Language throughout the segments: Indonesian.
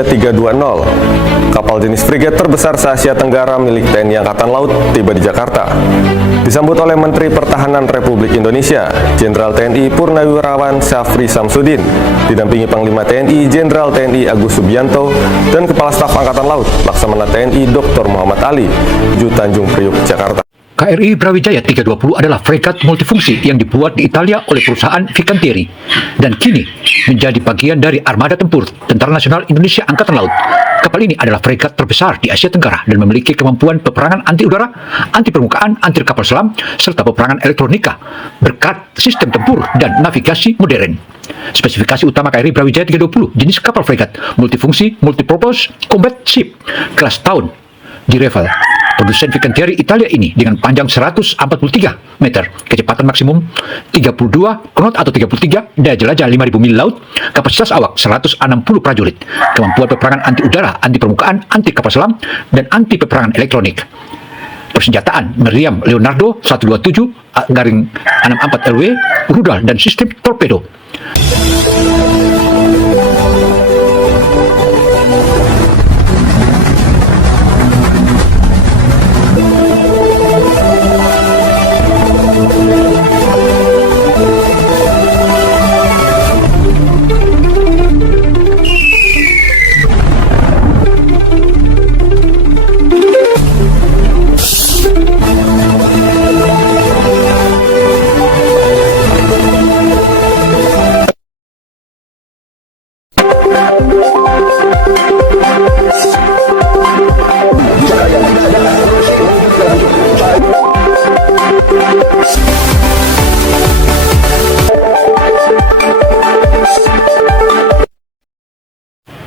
Brawijaya 320, kapal jenis frigate terbesar se-Asia Tenggara milik TNI Angkatan Laut tiba di Jakarta. Disambut oleh Menteri Pertahanan Republik Indonesia, Jenderal TNI Purnawirawan Syafri Samsudin, didampingi Panglima TNI Jenderal TNI Agus Subianto dan Kepala Staf Angkatan Laut Laksamana TNI Dr. Muhammad Ali, Ju Tanjung Priuk, Jakarta. KRI Brawijaya 320 adalah fregat multifungsi yang dibuat di Italia oleh perusahaan Fincantieri dan kini menjadi bagian dari armada tempur Tentara Nasional Indonesia Angkatan Laut. Kapal ini adalah fregat terbesar di Asia Tenggara dan memiliki kemampuan peperangan anti udara, anti permukaan, anti kapal selam, serta peperangan elektronika berkat sistem tempur dan navigasi modern. Spesifikasi utama KRI Brawijaya 320 jenis kapal fregat multifungsi multipurpose combat ship kelas tahun di Revel. Produsen Fincantieri Italia ini dengan panjang 143 meter, kecepatan maksimum 32 knot atau 33, daya jelajah 5.000 mil laut, kapasitas awak 160 prajurit, kemampuan peperangan anti udara, anti permukaan, anti kapal selam, dan anti peperangan elektronik. Persenjataan meriam Leonardo 127-64 LW, rudal dan sistem torpedo.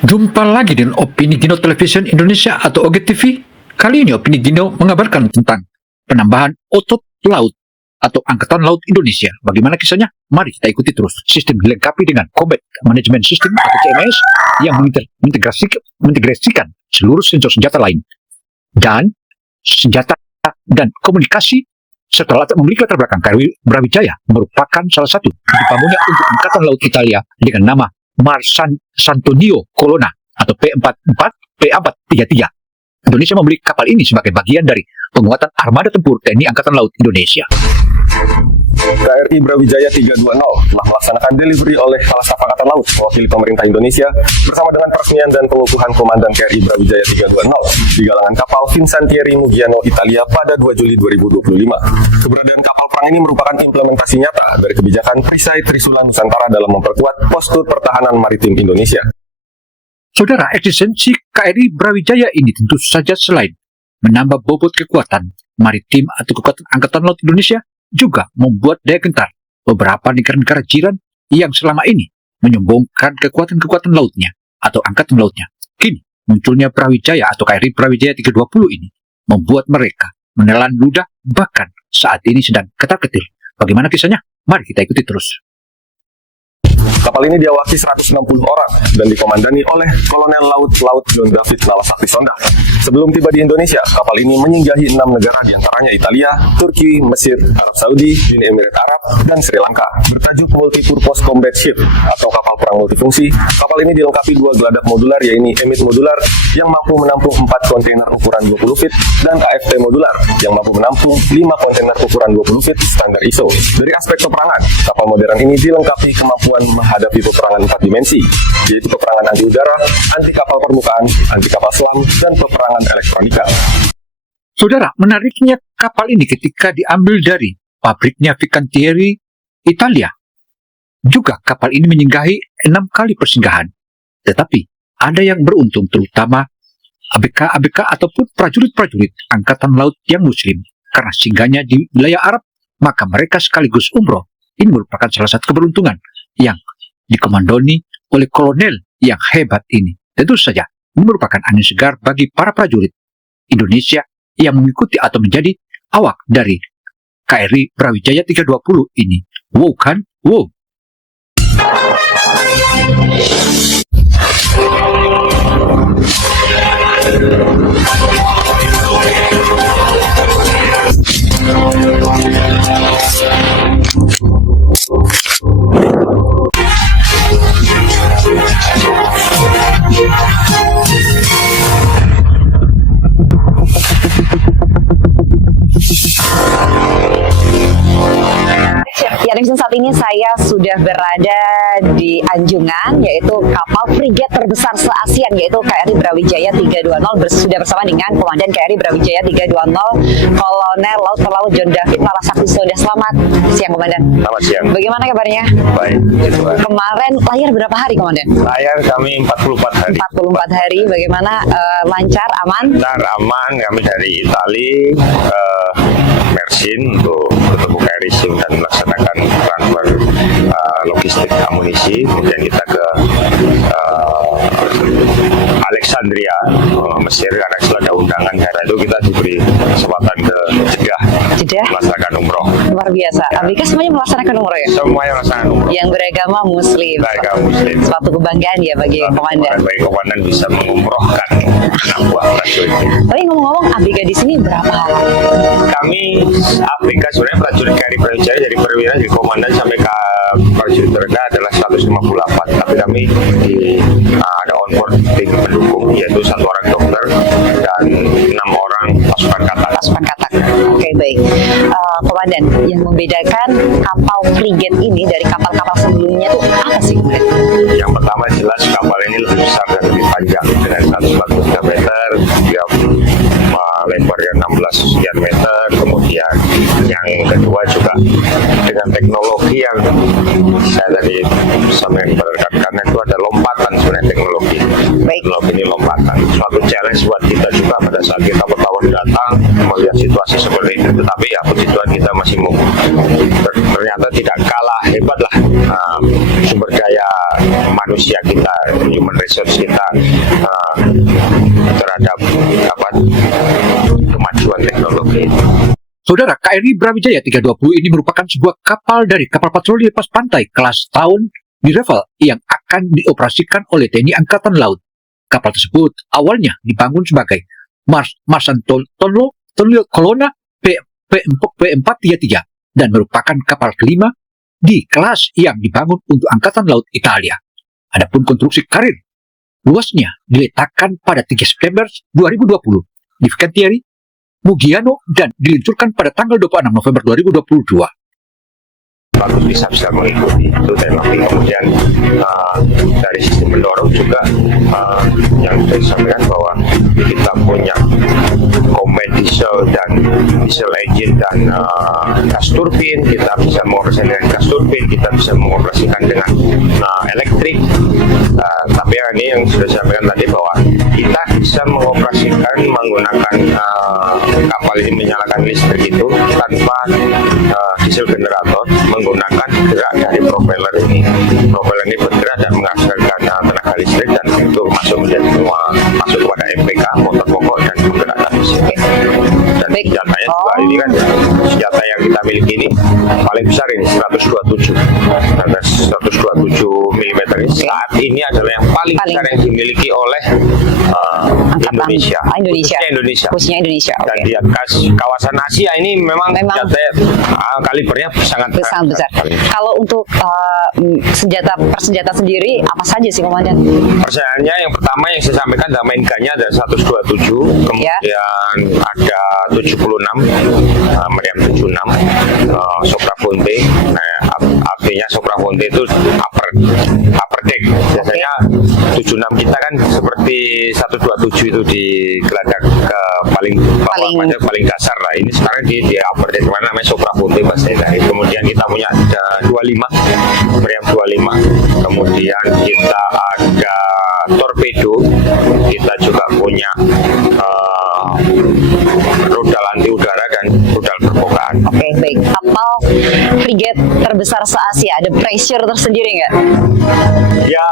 Jumpa lagi dengan Opini Gino Television Indonesia atau OGTV. Kali ini Opini Gino mengabarkan tentang penambahan otot laut atau Angkatan Laut Indonesia. Bagaimana kisahnya? Mari kita ikuti terus. Sistem dilengkapi dengan Combat Management System atau CMS yang mengintegrasikan seluruh sensor senjata lain dan senjata dan komunikasi serta memiliki latar belakang. KRI Brawijaya merupakan salah satu dibangunnya untuk Angkatan Laut Italia dengan nama Mar Santonio Colonna atau P433. Indonesia membeli kapal ini sebagai bagian dari penguatan armada tempur TNI Angkatan Laut Indonesia. KRI Brawijaya 320 telah melaksanakan delivery oleh Kepala Staf Angkatan Laut mewakili pemerintah Indonesia bersama dengan peresmian dan pengukuhan Komandan KRI Brawijaya 320 di galangan kapal Fincantieri Muggiano Italia pada 2 Juli 2025. Keberadaan kapal perang ini merupakan implementasi nyata dari kebijakan Perisai Trisula Nusantara dalam memperkuat postur pertahanan maritim Indonesia. Saudara, eksistensi KRI Brawijaya ini tentu saja selain menambah bobot kekuatan maritim atau kekuatan Angkatan Laut Indonesia, juga membuat daya gentar beberapa negara-negara jiran yang selama ini menyombongkan kekuatan-kekuatan lautnya atau angkatan lautnya. Kini munculnya Brawijaya atau KRI Brawijaya 320 ini membuat mereka menelan ludah, bahkan saat ini sedang ketar-ketir. Bagaimana kisahnya? Mari kita ikuti terus. Kapal ini diawaki 160 orang dan dikomandani oleh Kolonel Laut John David Nalasakti Sonda. Sebelum tiba di Indonesia, kapal ini menyinggahi 6 negara diantaranya Italia, Turki, Mesir, Arab Saudi, Uni Emirat Arab, dan Sri Lanka. Bertajuk Multipurpose Combat Ship atau kapal perang multifungsi, kapal ini dilengkapi 2 geladak modular yaitu EMIT modular yang mampu menampung 4 kontainer ukuran 20 feet dan KFT modular yang mampu menampung 5 kontainer ukuran 20 feet standar ISO. Dari aspek peperangan, kapal modern ini dilengkapi kemampuan menghadapi peperangan 4 dimensi, yaitu peperangan anti udara, anti kapal permukaan, anti kapal selam, dan peperangan elektronika. Saudara, menariknya kapal ini ketika diambil dari pabriknya Fincantieri Italia, juga kapal ini menyinggahi 6 kali persinggahan. Tetapi ada yang beruntung, terutama ABK ataupun prajurit-prajurit Angkatan Laut yang Muslim, karena singgahnya di wilayah Arab, maka mereka sekaligus umroh. Ini merupakan salah satu keberuntungan yang dikomandoni oleh kolonel yang hebat ini. Tentu saja ini merupakan angin segar bagi para prajurit Indonesia yang mengikuti atau menjadi awak dari KRI Brawijaya 320 ini. Wow kan? Wow. Yeah. Netizen, saat ini saya sudah berada di Anjungan, yaitu kapal frigate terbesar se-ASEAN, yaitu KRI Brawijaya 320, sudah bersama dengan Komandan KRI Brawijaya 320, Kolonel Laut Pelaut John David Malasakti Sondah. Selamat siang, Komandan. Selamat siang. Bagaimana kabarnya? Baik. Kemarin layar berapa hari, Komandan? Layar kami 44 hari. 44 hari. Bagaimana? Lancar, aman? Lancar, aman. Kami dari Itali ke Mersin untuk bertemu KRI SIM dan melaksanakan transfer logistik amunisi. Kemudian kita ke Alexandria, Mesir, karena setelah ada undangan daerah itu kita diberi kesempatan ke Jeddah melaksanakan umroh. Luar biasa. ABK semuanya melaksanakan umroh ya? Semuanya melaksanakan umroh. Yang beragama Muslim. Beragama Muslim. Suatu kebanggaan ya bagi komandan. Bagi komandan bisa mengumrohkan anak buah prajurit. Tapi ngomong-ngomong, ABK di sini berapa halaman? Kami ABK sebenarnya prajurit KRI Brawijaya dari perwira dari komandan sampai ke prajurit terendah adalah 158. Tapi kami ada onboard tim pendukung, yaitu 1 orang dokter dan 6 orang pasukan katak. Pasukan katak. Oke, baik. Komandan, yang membedakan kapal frigate ini dari kapal-kapal sebelumnya itu apa sih, Komandan? Yang pertama jelas kapal ini lebih besar dan lebih panjang dengan 143 meter, dia lebarnya 16 sekian meter. Kemudian yang kedua juga dengan teknologi yang saya tadi sampai karena itu ada lompatan sebenarnya teknologi. Baik. Teknologi ini lompatan, suatu challenge buat kita juga pada saat kita pertama datang melihat situasi seperti itu. Tetapi ya puji Tuhan kita masih mau ternyata tidak kalah hebat lah sumber daya manusia kita, human resource kita terhadap kemajuan teknologi. Saudara, KRI Brawijaya 320 ini merupakan sebuah kapal dari kapal patroli lepas pantai kelas tahun di Revel yang akan dioperasikan oleh TNI Angkatan Laut. Kapal tersebut awalnya dibangun sebagai Marsantonlo Colonna P433 dan merupakan kapal kelima di kelas yang dibangun untuk Angkatan Laut Italia. Adapun konstruksi karir luasnya diletakkan pada 3 September 2020 di Fincantieri, Muggiano, dan diluncurkan pada tanggal 26 November 2022. Bagus bisa mengikuti itu teknologi. Kemudian dari sistem mendorong juga yang saya sampaikan bahwa kita punya combine diesel dan diesel engine dan gas turbin, kita bisa mengoperasikan dengan gas turbin, kita bisa mengoperasikan dengan elektrik. Tapi ini yang sudah saya sampaikan tadi bahwa kita bisa mengoperasikan menggunakan kapal ini menyalakan listrik itu tanpa diesel generator, menggunakan gerak dari propeller ini. Propeller ini bergerak dan menghasilkan tenaga listrik dan itu masuk kepada MPK, motor pokok dan menggerakkan listrik. Dan senjatanya juga ini kan senjata yang kita miliki ini paling besar ini 127 mm ini saat ini adalah yang paling besar yang dimiliki oleh Indonesia. Khususnya Indonesia. Dan di atas kawasan Asia ini memang senjata kalibernya sangat besar. Kalau untuk persenjata sendiri apa saja sih, Komandan? Persenjatannya yang pertama yang saya sampaikan adalah main gun-nya ada 127, kemudian ada 76, meriam 76, Sopra Fonte. Artinya Sopra Fonte itu upper deck. Biasanya 76 kita kan seperti 127 itu di geladak ke paling bawah, paling dasar lah. Ini sekarang di upper deck, mana namanya Sopra Fonte bahasa Italia. Kemudian kita punya ada 25, meriam 25. Kemudian kita ada torpedo. Kita juga punya rudal anti udara dan rudal permukaan. Oke, baik. Kapal frigate terbesar se-Asia, ada pressure tersendiri nggak? Ya,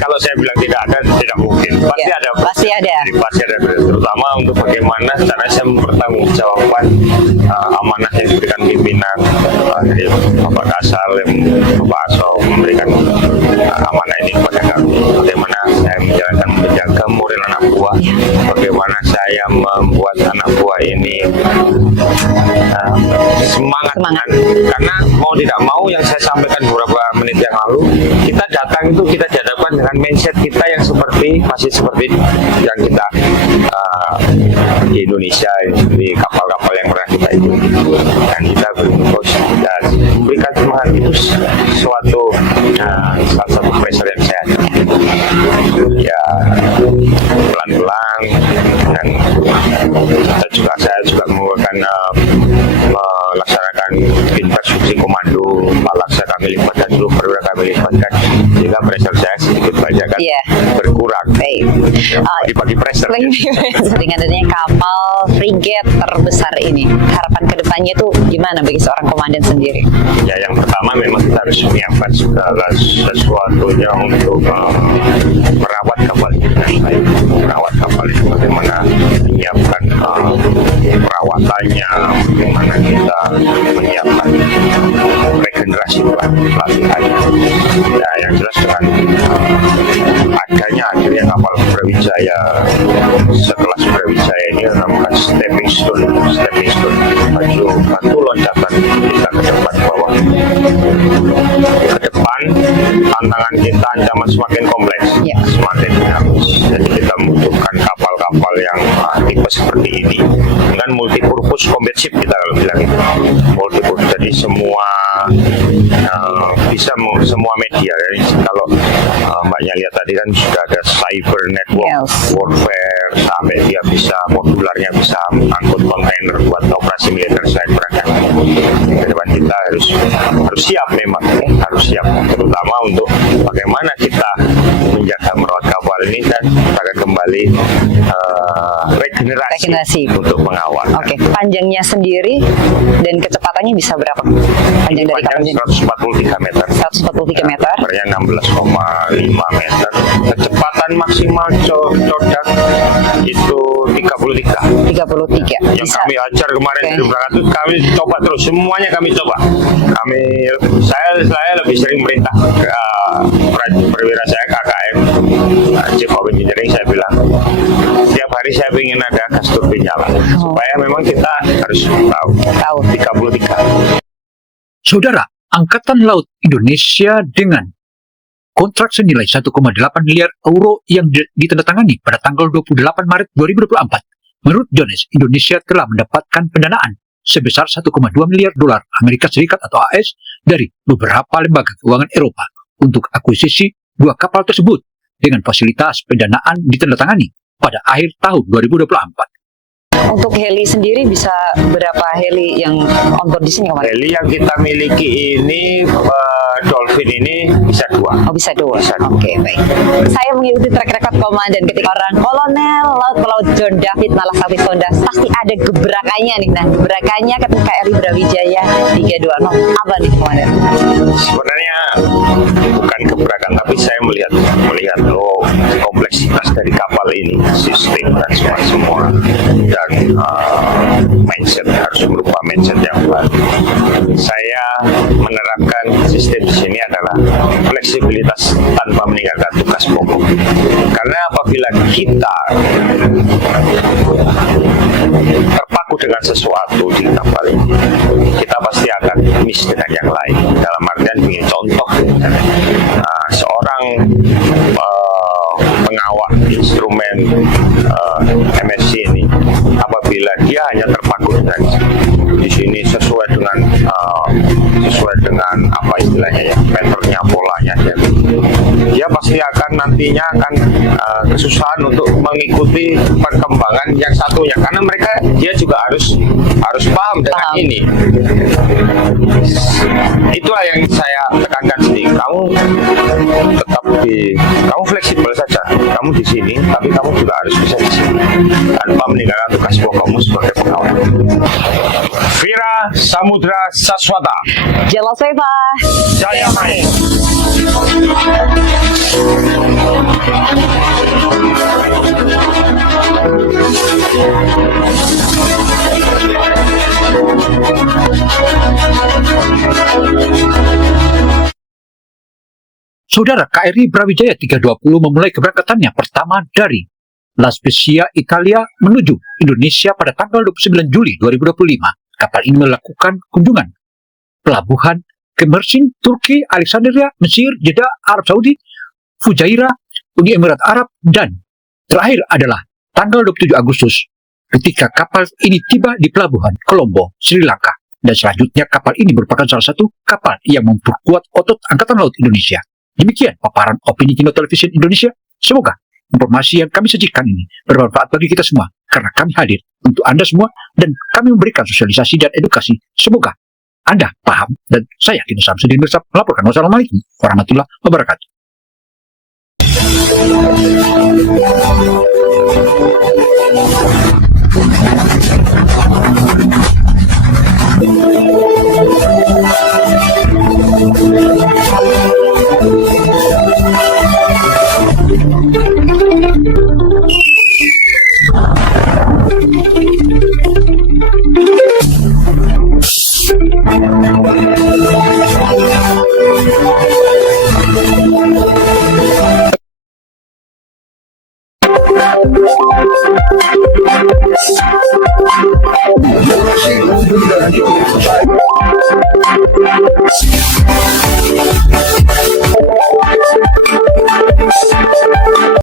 kalau saya bilang tidak ada, tidak mungkin. Pasti ada. Pasti ada. Pasti ada. Terutama untuk bagaimana cara saya mempertanggungjawabkan amanah yang diberikan pimpinan dari Bapak Kasal, Bapak Aso memberikan amanah ini kepada kami. Bagaimana saya menjaga moral anak buah, bagaimana saya membuat anak buah ini semangat. Karena mau tidak mau yang saya sampaikan beberapa menit yang lalu, kita datang itu kita dihadapkan dengan mindset kita yang masih seperti yang kita di Indonesia, di kapal-kapal yang pernah kita ikuti, dan kita berfokus dan memberikan semangat itu suatu salah satu pressure yang sehat. Ya pelan-pelan, dan saya juga melaksanakan instruksi komando. Malaksa kami libatkan, dulu perwira kami libatkan, sehingga pressure saya sedikit banyak kan berkurang. Baik. Bagi pressure. Dengan adanya kapal frigate terbesar ini, harapan kedepannya itu gimana bagi seorang komandan sendiri? Ya, yang pertama memang kita harus menyiapkan segala sesuatunya untuk merawat kapal ini dengan baik. Merawat kapal ini bagaimana menyiapkan perawatannya, bagaimana kita menyiapkan regenerasi pelatihannya. Ya, yang jelas dengan akhirnya kapal Brawijaya sekelas Brawijaya ini merupakan stepping stone batu loncatan kita ke depan, bahwa ke depan tantangan kita ancaman semakin kompleks, semakin dinamis. Jadi kita membutuhkan kapal-kapal yang tipe seperti ini dengan multi-purpose combat ship, kita kalau bilang itu multi-purpose. Jadi semua bisa semua media. Jadi kalau mbaknya lihat tadi kan sudah ada cyber network warfare, sampai dia bisa modularnya bisa angkut kontainer buat operasi militer cyber. Ke depan kita harus siap, memang harus siap, terutama untuk bagaimana kita menjaga merawat kapal ini dan agar kembali regenerasi untuk mengawal. Oke, panjangnya sendiri dan kecepatannya bisa berapa? Panjang dari kapal ini? 143 meter. 143 meter. Lebarnya 16,5 meter. Kecepatan maksimal codak itu 33. 33. Yang kami ajar kemarin dari berangkat itu kami coba terus, semuanya kami coba. Saya lebih sering merintah perwira saya KKM, Chief of Engineering, saya bilang setiap hari saya ingin ada gas turbin nyala, supaya memang kita harus tahu 33. Saudara, Angkatan Laut Indonesia dengan kontrak senilai 1,8 miliar euro yang ditandatangani pada tanggal 28 Maret 2024. Menurut Jones, Indonesia telah mendapatkan pendanaan sebesar 1,2 miliar dolar Amerika Serikat atau AS dari beberapa lembaga keuangan Eropa untuk akuisisi dua kapal tersebut dengan fasilitas pendanaan ditandatangani pada akhir tahun 2024. Untuk heli sendiri bisa berapa heli yang on board di sini, Komandan? Heli yang kita miliki ini Dolphin ini bisa 2. Oh, bisa 2. Oke, baik. Saya mengikuti track record Komandan ketika orang Kolonel Laut John David Malasakti Sonda, pasti ada gebrakannya nih. Nah, gebrakannya ketika KRI Brawijaya 320 apa nih, Komandan? Sebenarnya bukan gebrakan, tapi saya melihat kompleksitas dari kapal ini, sistem dan semua dan mindset harus berupa mindset yang baru. Saya menerapkan sistem di sini adalah fleksibilitas tanpa meninggalkan tugas pokok. Karena apabila kita terpaku dengan sesuatu di kapal ini, kita pasti akan miss dengan yang lain. Dalam artian begini, contoh seorang pengawal instrumen MSC ini, apabila dia hanya terpaku dengan di sini sesuai dengan apa istilahnya ya, patternnya, polanya, dia pasti akan nantinya kesusahan untuk mengikuti perkembangan yang satunya, karena dia juga harus paham dengan ini. Itulah yang saya tekankan sedikit. Kamu kamu fleksibel saja. Kamu di sini, tapi kamu juga harus bisa di sini tanpa meninggalkan tugas pokokmu sebagai pengawal. Vira Samudra Saswata. Jelas, Pak. Jaya Manik. Saudara, KRI Brawijaya 320 memulai keberangkatannya pertama dari La Spezia, Italia menuju Indonesia pada tanggal 29 Juli 2025. Kapal ini melakukan kunjungan pelabuhan ke Mersin, Turki, Alexandria, Mesir, Jeddah, Arab Saudi, Fujairah, Uni Emirat Arab, dan terakhir adalah tanggal 27 Agustus ketika kapal ini tiba di pelabuhan Colombo, Sri Lanka. Dan selanjutnya kapal ini merupakan salah satu kapal yang memperkuat otot Angkatan Laut Indonesia. Demikian paparan opini Kino Television Indonesia. Semoga informasi yang kami sajikan ini bermanfaat bagi kita semua, karena kami hadir untuk Anda semua dan kami memberikan sosialisasi dan edukasi. Semoga Anda paham, dan saya Kino Samsudin Mirsad melaporkan. Wassalamualaikum warahmatullahi wabarakatuh.